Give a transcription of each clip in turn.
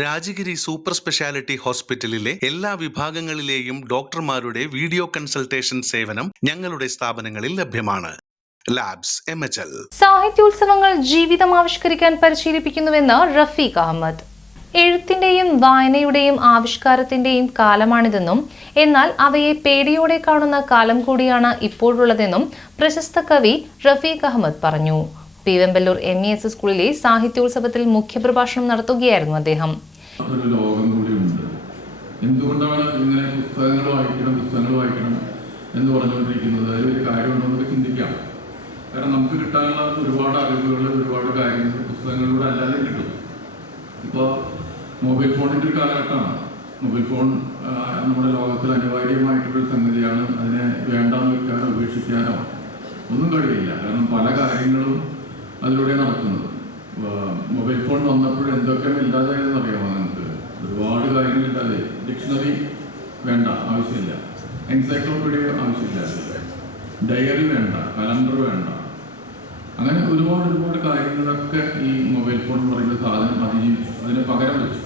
Rajagiri super speciality ഹോസ്പിറ്റലിലെ എല്ലാ വിഭാഗങ്ങളിലെയും ഡോക്ടർമാരുടെ വീഡിയോ കൺസൾട്ടേഷൻ സേവനം ഞങ്ങളുടെ സ്ഥാപനങ്ങളിൽ ലഭ്യമാണ്. ലാബ്സ് സാഹിത്യോത്സവങ്ങൾ ജീവിതം ആവിഷ്കരിക്കാൻ പരിശീലിപ്പിക്കുന്നുവെന്ന് റഫീഖ് അഹമ്മദ്. എഴുത്തിന്റെയും വായനയുടെയും ആവിഷ്കാരത്തിന്റെയും കാലമാണിതെന്നും എന്നാൽ അവയെ പേടിയോടെ കാണുന്ന കാലം കൂടിയാണ് ഇപ്പോഴുള്ളതെന്നും പ്രശസ്ത കവി റഫീഖ് അഹമ്മദ് പറഞ്ഞു. പീവമ്പല്ലൂർ എം ഇ എസ് സ്കൂളിലെ സാഹിത്യോത്സവത്തിൽ മുഖ്യപ്രഭാഷണം നടത്തുകയായിരുന്നു അദ്ദേഹം. ഒരു എന്തുകൊണ്ടാണ് ഇങ്ങനെ പുസ്തകങ്ങൾ വായിക്കണം പുസ്തകങ്ങൾ വായിക്കണം എന്ന് പറഞ്ഞുകൊണ്ടിരിക്കുന്നത്? അതിലൊരു കാര്യമുണ്ടോ എന്നൊക്കെ ചിന്തിക്കാം. കാരണം നമുക്ക് കിട്ടാനുള്ള ഒരുപാട് അറിവുകൾ ഒരുപാട് കാര്യങ്ങൾ പുസ്തകങ്ങളിലൂടെ അല്ലാതെ കിട്ടും. ഇപ്പോൾ മൊബൈൽ ഫോണിന്റെ ഒരു കാലഘട്ടമാണ്. മൊബൈൽ ഫോൺ നമ്മുടെ ലോകത്തിൽ അനിവാര്യമായിട്ടുള്ളൊരു സംഗതിയാണ്. അതിനെ വേണ്ടാന്ന് വെക്കാനോ ഉപേക്ഷിക്കാനോ ഒന്നും കഴിയില്ല. കാരണം പല കാര്യങ്ങളും അതിലൂടെ നടക്കുന്നത് മൊബൈൽ ഫോൺ വന്നപ്പോൾ എന്തൊക്കെ ഇല്ലാതായെന്ന് അറിയാമോ നിങ്ങൾക്ക്? ഒരുപാട് കാര്യങ്ങളില്ലാതെ ഡിക്ഷണറി വേണ്ട ആവശ്യമില്ല. എൻസൈക്ലോപീഡിയ ആവശ്യമില്ല. ഡയറി വേണ്ട കലണ്ടർ വേണ്ട. അങ്ങനെ ഒരുപാട് ഒരുപാട് കാര്യങ്ങളൊക്കെ ഈ മൊബൈൽ ഫോൺ എന്ന് പറയുന്ന സാധനം അതിജീവിച്ചു. അതിന് പകരം വെച്ചു.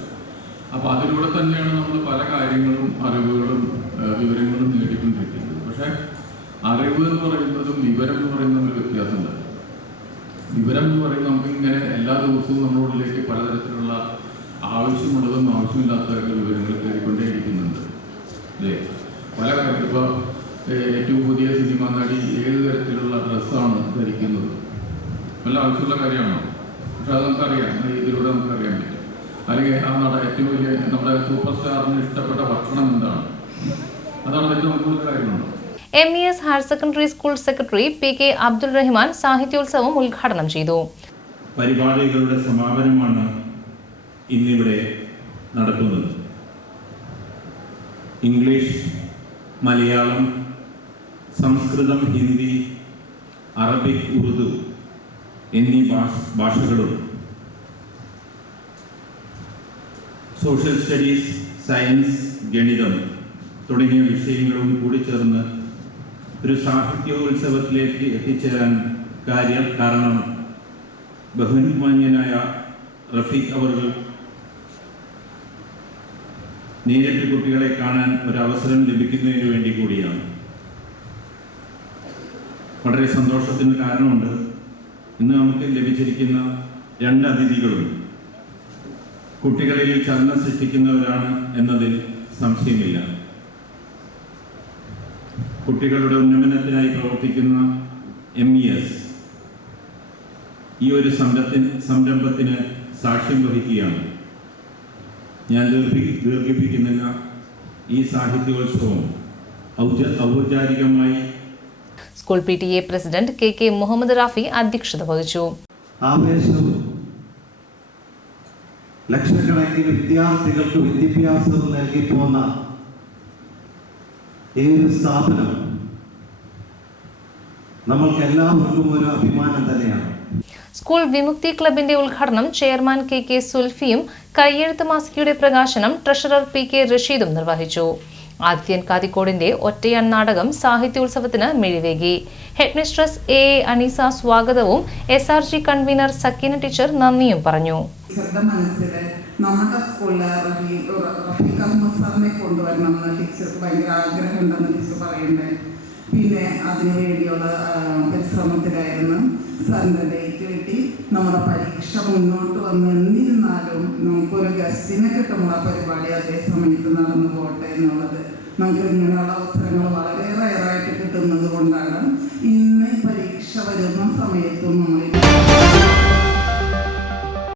അപ്പോൾ അതിലൂടെ തന്നെയാണ് നമ്മൾ പല കാര്യങ്ങളും അറിവുകളും ആ, വിവരങ്ങളും നേടിക്കൊണ്ടിരിക്കുന്നത് പക്ഷേ അറിവ് എന്ന് പറയുന്നതും വിവരം എന്ന് പറയുന്നതും തമ്മിൽ വ്യത്യാസമുണ്ട് വിവരം എന്ന് പറയുന്നത് നമുക്ക് ഇങ്ങനെ എല്ലാ ദിവസവും നമ്മളിലേക്ക് പലതരത്തിലുള്ള ആവശ്യമുള്ളതും ആവശ്യമില്ലാത്തതായിട്ടുള്ള വിവരങ്ങൾ കയറിക്കൊണ്ടേയിരിക്കുന്നുണ്ട് അല്ലേ? പല കാര്യത്തിൽ ഇപ്പോൾ ഏറ്റവും പുതിയ സിനിമ നടി ഏത് തരത്തിലുള്ള ഡ്രസ്സാണ് ധരിക്കുന്നത്? വല്ല ആവശ്യമുള്ള കാര്യമാണോ? പക്ഷെ അത് നമുക്കറിയാം. ഇതിലൂടെ നമുക്കറിയാൻ പറ്റും. അല്ലെങ്കിൽ ആ നട ഏറ്റവും വലിയ നമ്മുടെ സൂപ്പർ സ്റ്റാറിന് ഇഷ്ടപ്പെട്ട ഭക്ഷണം എന്താണ്? അതാണ് ഏറ്റവും കൂടുതൽ കാര്യമുണ്ടോ M E S higher secondary school secretary P K Abdul Rahman സാഹിത്യോത്സവം ഉദ്ഘാടനം ചെയ്തു. പരിപാടികളുടെ സമാപനമാണ് ഇന്നിവിടെ നടക്കുന്നത്. ഇംഗ്ലീഷ് മലയാളം സംസ്കൃതം ഹിന്ദി അറബിക് ഉറുദു എന്നീ ഭാഷകളും സോഷ്യൽ സ്റ്റഡീസ് സയൻസ് ഗണിതം തുടങ്ങിയ വിഷയങ്ങളും കൂടി ചേർന്ന് ഒരു സാഹിത്യോത്സവത്തിലേക്ക് എത്തിച്ചേരാൻ കാര്യം കാരണം ബഹുമാന്യനായ റഫീഖ് അവർ നേരിട്ട് കുട്ടികളെ കാണാൻ ഒരു അവസരം ലഭിക്കുന്നതിന് വേണ്ടി കൂടിയാണ്. വളരെ സന്തോഷത്തിന് കാരണമുണ്ട്. ഇന്ന് നമുക്ക് ലഭിച്ചിരിക്കുന്ന രണ്ട് അതിഥികളും കുട്ടികളിൽ ചലനം സൃഷ്ടിക്കുന്നവരാണ് എന്നതിൽ സംശയമില്ല. കുട്ടികളുടെ ഉന്നമനത്തിനായി പ്രവർത്തിക്കുന്ന എം ഇ എസ് ഈ ഒരു സംരംഭത്തിന് സംരംഭത്തിന് സാക്ഷ്യം വഹിക്കുകയാണ്. ഞാൻ ദീർഘി ദീർഘിപ്പിക്കുന്നില്ല ഈ സാഹിത്യോത്സവം. ഔച ഔപചാരികമായി school P T A president K K Mohammed Rafi അധ്യക്ഷത വഹിച്ചു. ആവേശവും ലക്ഷക്കണക്കിന് വിദ്യാർത്ഥികൾക്ക് വിദ്യാഭ്യാസം നൽകി പോന്ന ഈ ഒരു സ്ഥാപനം നമ്മൾക്ക് എല്ലാവർക്കും ഒരു അഭിമാനം തന്നെയാണ്. സ്കൂൾ വിമുക്തി ക്ലബിന്റെ ഉദ്ഘാടനം ചെയർമാൻ കെ കെ സുൽഫിയും കയ്യെഴുത്ത് മാസികയുടെ പ്രകാശനം ട്രഷറർ പി കെ റഷീദും നിർവഹിച്ചു. ആദിത്യൻ കാതിക്കോടിന്റെ ഒറ്റയൺ നാടകം സാഹിത്യോത്സവത്തിന് മിഴിവേകി ഹെഡ്മിസ്ട്രസ് എ എ അനീസ സ്വാഗതവും S R G convener Sakeena teacher നന്ദിയും പറഞ്ഞു. നമ്മുടെ സ്കൂളിൽ റഫീ റഫീഖ് അഹമ്മദ് സാറിനെ കൊണ്ടുവരണം എന്ന് ടീച്ചർക്ക് ഭയങ്കര ആഗ്രഹം ഉണ്ടെന്ന് ടീച്ചർ പറയണ്ടേ പിന്നെ അതിനു വേണ്ടിയുള്ള പരിശ്രമത്തിലായിരുന്നു സാറിന്റെ ഡേറ്റ് കിട്ടി. നമ്മുടെ പരീക്ഷ മുന്നോട്ട് വന്ന് എന്നിരുന്നാലും നമുക്കൊരു ഗസ്റ്റിനെ കിട്ടുമ്പോൾ ആ പരിപാടി അതേ സമയത്ത് നടന്നു പോട്ടെ എന്നുള്ളത്. നമുക്ക് ഇങ്ങനെയുള്ള അവസരങ്ങൾ